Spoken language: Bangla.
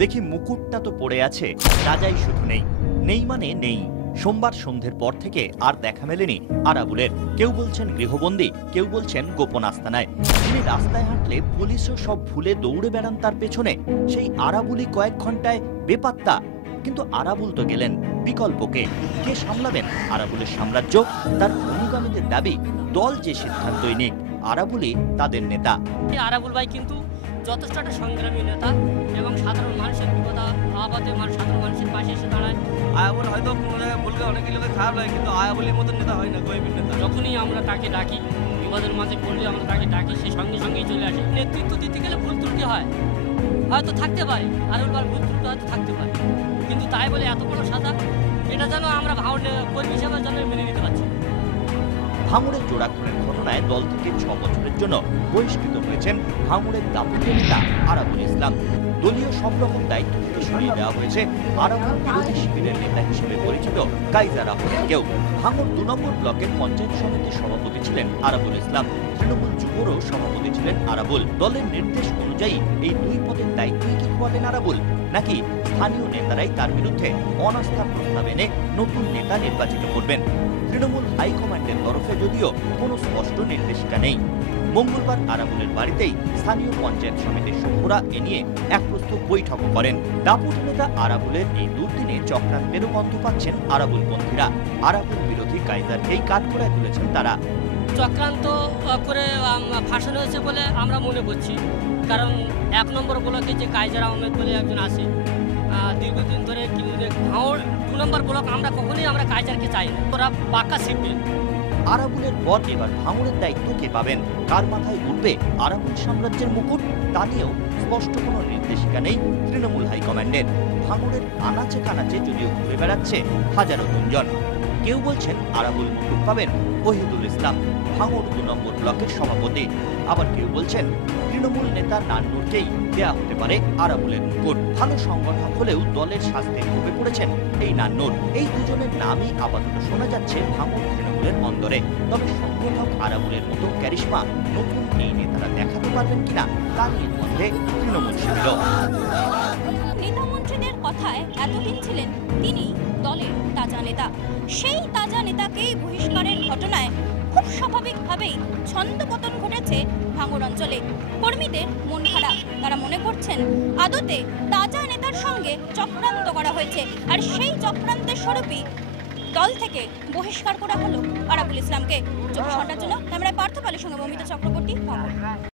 দেখি মুকুটটা তো পড়ে আছে, রাজাই শুধু নেই। নেই মানে নেই। সোমবার সন্ধ্যের পর থেকে আর দেখা মেলেনি আরাবুলের। কেউ বলছেন গৃহবন্দী, কেউ বলছেন গোপন আস্তানায়। তিনি রাস্তায় হাঁটলে পুলিশও সব ভুলে দৌড়ে বেড়ান তার পেছনে। সেই আরাবুলই কয়েক ঘন্টায় বেপাত্তা। কিন্তু আরাবুল তো গেলেন, বিকল্পকে কে সামলাবেন আরাবুলের সাম্রাজ্য? তার অনুগামীদের দাবি, দল যে সিদ্ধান্তই নিক, আরাবুলই তাদের নেতা। আরাবুল ভাই কিন্তু যথেষ্ট একটা সংগ্রামী নেতা এবং সাধারণ মানুষের বিপদ আপদে সাধারণ মানুষের পাশে এসে দাঁড়ায়। আয়াবুল হয়তো কোনো জায়গায় ভুলকে অনেক লোকের খারাপ লাগে, কিন্তু আয়াবুলের মতন নেতা হয় না, গরিবের নেতা। যখনই আমরা তাকে ডাকি, বিপদের মাঝে পড়লে আমরা তাকে ডাকি, সে সঙ্গে সঙ্গেই চলে আসে। নেতৃত্ব দিতে গেলে ভুল ত্রুটি হয়, হয়তো থাকতে পারে, আরাবুল ভাই ভুল ত্রুটি হয়তো থাকতে পারে, কিন্তু তাই বলে এত বড় সাজা, এটা যেন আমরা কর্মী হিসাবে যেন মেনে নিতে পারছি। ভাঙড়ের জোড়াখড়ের ঘটনায় দল থেকে 6 বছরের জন্য বহিষ্কৃত হয়েছেন ভাঙড়ের দাপুটের নেতা আরাবুল ইসলাম। দলীয় সব রকম দায়িত্ব থেকে সরিয়ে দেওয়া হয়েছে আরাবুল বিরোধী শিবিরের নেতা হিসেবে পরিচিত কাইজার আহমেদকেও। ভাঙড় 2 নম্বর ব্লকের পঞ্চায়েত সমিতির সভাপতি ছিলেন আরাবুল ইসলাম। তৃণমূল যুবরও সভাপতি ছিলেন আরাবুল। দলের নির্দেশ অনুযায়ী এই 2 পদের দায়িত্বই কি খোয়াবেন আরাবুল, নাকি স্থানীয় নেতারাই তার বিরুদ্ধে অনাস্থা প্রস্তাব এনে নতুন নেতা নির্বাচিত করবেন? তৃণমূল হাইকমান্ডের তরফে যদিও কোনো স্পষ্ট নির্দেশিকা নেই। মঙ্গলবার আরাবুলের বাড়িতেই স্থানীয় পঞ্চায়েত সমিতির সভ্যরা এ নিয়ে এক প্রস্তুত বৈঠক করেন। দাপুট নেতা আরাবুলের এই দুর্দিনে চক্রান্তেরও গন্ধ পাচ্ছেন আরাবুলপন্থীরা। আরাবুল বিরোধী কায়দারকেই কাঠগড়ায় তুলেছেন তারা। চক্রান্ত করে ফাঁসানো হয়েছে বলে আমরা মনে করছি, কারণ 1 নম্বর ব্লকে যে কাইজার আহমেদ বলে একজন আছে, দীর্ঘদিন ধরে ভাঙড় 2 নম্বর ব্লক আমরা কখনোই আমরা কাইজারকে চাই না, ওরা পাক্কা সিপিএম। আরাবুলের পর এবার ভাঙড়ের দায়িত্ব কে পাবেন? কার মাথায় উঠবে আরাবুল সাম্রাজ্যের মুকুট? তা নিয়েও স্পষ্ট কোনো নির্দেশিকা নেই তৃণমূল হাইকমান্ডের। ভাঙড়ের আনাচে কানাচে যদিও ঘুরে বেড়াচ্ছে হাজারো গুঞ্জন। কেউ বলছেন আরাবুল মুকুট পাবেন ওহিদুল ইসলাম, ভাঙড় 2 নম্বর ব্লকের সভাপতি। আবার কেউ বলছেন তৃণমূল নেতা নান্নুরকেই দেয়া হতে পারে আরাবুলের মুকুট। ভালো সংগঠক হলেও দলের স্বাস্থ্যের ক্ষোভে পড়েছেন এই নান্নুর। এই দুজনের নামই আপাতত শোনা যাচ্ছে ভাঙড় তৃণমূলের অন্দরে। তবে সংগঠক আরাবুলের মতো ক্যারিশমা নতুন এই নেতারা দেখাতে পারবেন কিনা তা নিয়ে মধ্যে তৃণমূল শিবিরও। নেতা মন্ত্রীদের কথায় এতদিন ছিলেন তিনি দলের তাজা নেতা। সেই তাজা নেতাকেই বহিষ্কারের ঘটনায় খুব স্বাভাবিকভাবেই ছন্দপতন ঘটেছে ভাঙড় অঞ্চলে। কর্মীদের মন খারাপ, তারা মনে করছেন আদতে তাজা নেতার সঙ্গে চক্রান্ত করা হয়েছে, আর সেই চক্রান্তের স্বরূপই দল থেকে বহিষ্কার করা হলো আরাবুল ইসলামকে। 24 ঘন্টার জন্য ক্যামেরায় পার্থ পালের সঙ্গে মমিতা চক্রবর্তী, ভাঙড়।